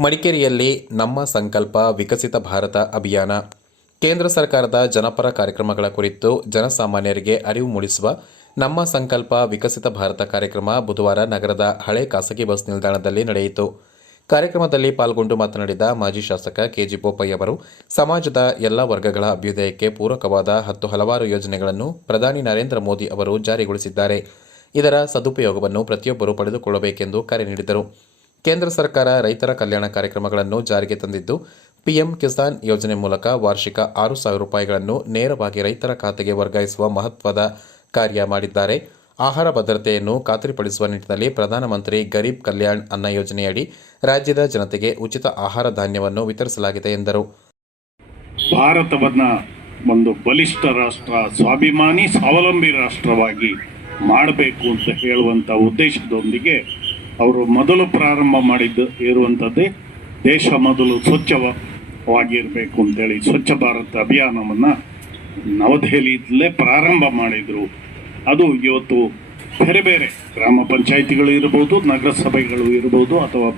ಮಡಿಕೇರಿಯಲ್ಲಿ ನಮ್ಮ ಸಂಕಲ್ಪ ವಿಕಸಿತ ಭಾರತ ಅಭಿಯಾನ. ಕೇಂದ್ರ ಸರ್ಕಾರದ ಜನಪರ ಕಾರ್ಯಕ್ರಮಗಳ ಕುರಿತು ಜನಸಾಮಾನ್ಯರಿಗೆ ಅರಿವು ಮೂಡಿಸುವ ನಮ್ಮ ಸಂಕಲ್ಪ ವಿಕಸಿತ ಭಾರತ ಕಾರ್ಯಕ್ರಮ ಬುಧವಾರ ನಗರದ ಹಳೆ ಖಾಸಗಿ ಬಸ್ ನಿಲ್ದಾಣದಲ್ಲಿ ನಡೆಯಿತು. ಕಾರ್ಯಕ್ರಮದಲ್ಲಿ ಪಾಲ್ಗೊಂಡು ಮಾತನಾಡಿದ ಮಾಜಿ ಶಾಸಕ ಕೆಜಿ ಬೋಪಯ್ಯ ಅವರು, ಸಮಾಜದ ಎಲ್ಲ ವರ್ಗಗಳ ಅಭ್ಯುದಯಕ್ಕೆ ಪೂರಕವಾದ ಹತ್ತು ಹಲವಾರು ಯೋಜನೆಗಳನ್ನು ಪ್ರಧಾನಿ ನರೇಂದ್ರ ಮೋದಿ ಅವರು ಜಾರಿಗೊಳಿಸಿದ್ದಾರೆ. ಇದರ ಸದುಪಯೋಗವನ್ನು ಪ್ರತಿಯೊಬ್ಬರು ಪಡೆದುಕೊಳ್ಳಬೇಕೆಂದು ಕರೆ ನೀಡಿದರು. ಕೇಂದ್ರ ಸರ್ಕಾರ ರೈತರ ಕಲ್ಯಾಣ ಕಾರ್ಯಕ್ರಮಗಳನ್ನು ಜಾರಿಗೆ ತಂದಿದ್ದು, ಪಿಎಂ ಕಿಸಾನ್ ಯೋಜನೆ ಮೂಲಕ ವಾರ್ಷಿಕ ಆರು ಸಾವಿರ ರೂಪಾಯಿಗಳನ್ನು ನೇರವಾಗಿ ರೈತರ ಖಾತೆಗೆ ವರ್ಗಾಯಿಸುವ ಮಹತ್ವದ ಕಾರ್ಯ ಮಾಡಿದ್ದಾರೆ. ಆಹಾರ ಭದ್ರತೆಯನ್ನು ಖಾತ್ರಿಪಡಿಸುವ ನಿಟ್ಟಿನಲ್ಲಿ ಪ್ರಧಾನಮಂತ್ರಿ ಗರೀಬ್ ಕಲ್ಯಾಣ್ ಅನ್ನ ಯೋಜನೆಯಡಿ ರಾಜ್ಯದ ಜನತೆಗೆ ಉಚಿತ ಆಹಾರ ಧಾನ್ಯವನ್ನು ವಿತರಿಸಲಾಗಿದೆ ಎಂದರು. ಭಾರತವನ್ನ ಒಂದು ಬಲಿಷ್ಠ ರಾಷ್ಟ್ರ, ಸ್ವಾಭಿಮಾನಿ, ಸ್ವಾವಲಂಬಿ ರಾಷ್ಟ್ರವಾಗಿ ಮಾಡಬೇಕು ಅಂತ ಹೇಳುವಂಥ ಉದ್ದೇಶದೊಂದಿಗೆ ಅವರು ಮೊದಲು ಪ್ರಾರಂಭ ಮಾಡಿದ್ದು ಇರುವಂಥದ್ದೇ ದೇಶ ಮೊದಲು ಸ್ವಚ್ಛವಾಗಿರಬೇಕು ಅಂತೇಳಿ ಸ್ವಚ್ಛ ಭಾರತ್ ಅಭಿಯಾನವನ್ನು ನವದೆಹಲಿಯಲ್ಲೇ ಪ್ರಾರಂಭ ಮಾಡಿದರು. ಅದು ಇವತ್ತು ಬೇರೆ ಬೇರೆ ಗ್ರಾಮ ಪಂಚಾಯಿತಿಗಳು ಇರ್ಬೋದು, ನಗರಸಭೆಗಳು ಇರ್ಬೋದು ಅಥವಾ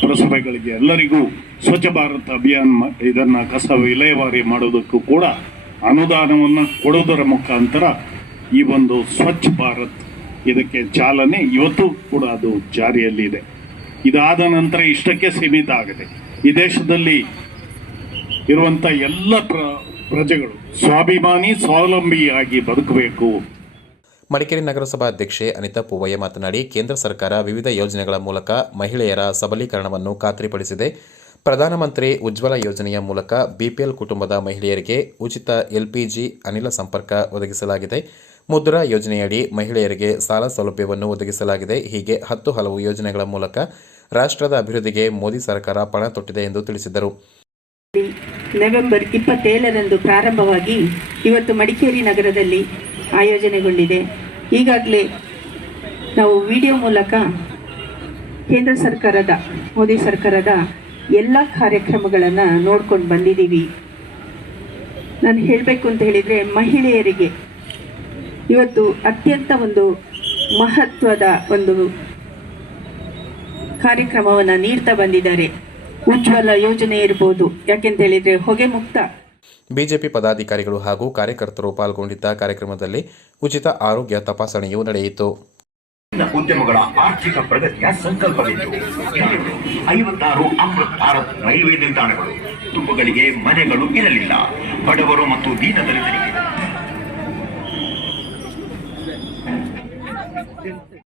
ಪುರಸಭೆಗಳಿಗೆ ಎಲ್ಲರಿಗೂ ಸ್ವಚ್ಛ ಭಾರತ್ ಅಭಿಯಾನ ಇದನ್ನ ಕಸ ವಿಲೇವಾರಿ ಮಾಡೋದಕ್ಕೂ ಕೂಡ ಅನುದಾನವನ್ನು ಕೊಡೋದರ ಮುಖಾಂತರ ಈ ಒಂದು ಸ್ವಚ್ಛ ಭಾರತ್ ಇದಕ್ಕೆ ಚಾಲನೆ ಇವತ್ತು ಕೂಡ ಅದು ಜಾರಿಯಲ್ಲಿದೆ. ಇದಾದ ನಂತರ ಇಷ್ಟಕ್ಕೆ ಸೀಮಿತ ಆಗಿದೆ. ಈ ದೇಶದಲ್ಲಿ ಇರುವಂಥ ಎಲ್ಲ ಪ್ರ, ಪ್ರಜೆಗಳು ಸ್ವಾಭಿಮಾನಿ ಸ್ವಾವಲಂಬಿಯಾಗಿ ಬದುಕಬೇಕು. ಮಡಿಕೇರಿ ನಗರಸಭಾ ಅಧ್ಯಕ್ಷೆ ಅನಿತಾ ಪೂವಯ್ಯ ಮಾತನಾಡಿ, ಕೇಂದ್ರ ಸರ್ಕಾರ ವಿವಿಧ ಯೋಜನೆಗಳ ಮೂಲಕ ಮಹಿಳೆಯರ ಸಬಲೀಕರಣವನ್ನು ಖಾತ್ರಿಪಡಿಸಿದೆ. ಪ್ರಧಾನಮಂತ್ರಿ ಉಜ್ವಲ ಯೋಜನೆಯ ಮೂಲಕ ಬಿಪಿಎಲ್ ಕುಟುಂಬದ ಮಹಿಳೆಯರಿಗೆ ಉಚಿತ ಎಲ್ಪಿಜಿ ಅನಿಲ ಸಂಪರ್ಕ ಒದಗಿಸಲಾಗಿದೆ. ಮುದ್ರಾ ಯೋಜನೆಯಡಿ ಮಹಿಳೆಯರಿಗೆ ಸಾಲ ಸೌಲಭ್ಯವನ್ನು ಒದಗಿಸಲಾಗಿದೆ. ಹೀಗೆ ಹತ್ತು ಹಲವು ಯೋಜನೆಗಳ ಮೂಲಕ ರಾಷ್ಟ್ರದ ಅಭಿವೃದ್ಧಿಗೆ ಮೋದಿ ಸರ್ಕಾರ ಪಣ ತೊಟ್ಟಿದೆ ಎಂದು ತಿಳಿಸಿದರು ನವೆಂಬರ್ ಇಪ್ಪತ್ತೇಳರಂದು ಪ್ರಾರಂಭವಾಗಿ ಇವತ್ತು ಮಡಿಕೇರಿ ನಗರದಲ್ಲಿ ಆಯೋಜನೆಗೊಂಡಿದೆ ಈಗಾಗಲೇ ನಾವು ವಿಡಿಯೋ ಮೂಲಕ ಕೇಂದ್ರ ಸರ್ಕಾರದ, ಮೋದಿ ಸರ್ಕಾರದ ಎಲ್ಲ ಕಾರ್ಯಕ್ರಮಗಳನ್ನು ನೋಡ್ಕೊಂಡು ಬಂದಿದ್ದೀವಿ. ನಾನು ಹೇಳಬೇಕು ಅಂತ ಹೇಳಿದರೆ ಮಹಿಳೆಯರಿಗೆ ಇವತ್ತು ಅತ್ಯಂತ ಒಂದು ಮಹತ್ವದ ಒಂದು ಕಾರ್ಯಕ್ರಮವನ್ನು ನೀಡ್ತಾ ಬಂದಿದ್ದಾರೆ. ಉಜ್ವಲ ಯೋಜನೆ ಇರ್ಬೋದು. ಯಾಕೆಂತ ಹೇಳಿದ್ರೆ ಹೊಗೆ ಮುಕ್ತ. ಬಿಜೆಪಿ ಪದಾಧಿಕಾರಿಗಳು ಹಾಗೂ ಕಾರ್ಯಕರ್ತರು ಪಾಲ್ಗೊಂಡಿದ್ದ ಕಾರ್ಯಕ್ರಮದಲ್ಲಿ ಉಚಿತ ಆರೋಗ್ಯ ತಪಾಸಣೆಯೂ ನಡೆಯಿತು. ಉದ್ಯಮಗಳ ಆರ್ಥಿಕ ಪ್ರಗತಿಯ ಸಂಕಲ್ಪವಿತ್ತು ಐವತ್ತಾರು ಅಮೃತ್ ಭಾರತ್ ರೈಲ್ವೆ ನಿಲ್ದಾಣಗಳು ಕುಟುಂಬಗಳಿಗೆ ಮನೆಗಳು ಇರಲಿಲ್ಲ. ಬಡವರು ಮತ್ತು ದೀನದಲಿತರಿಗೆ quiser.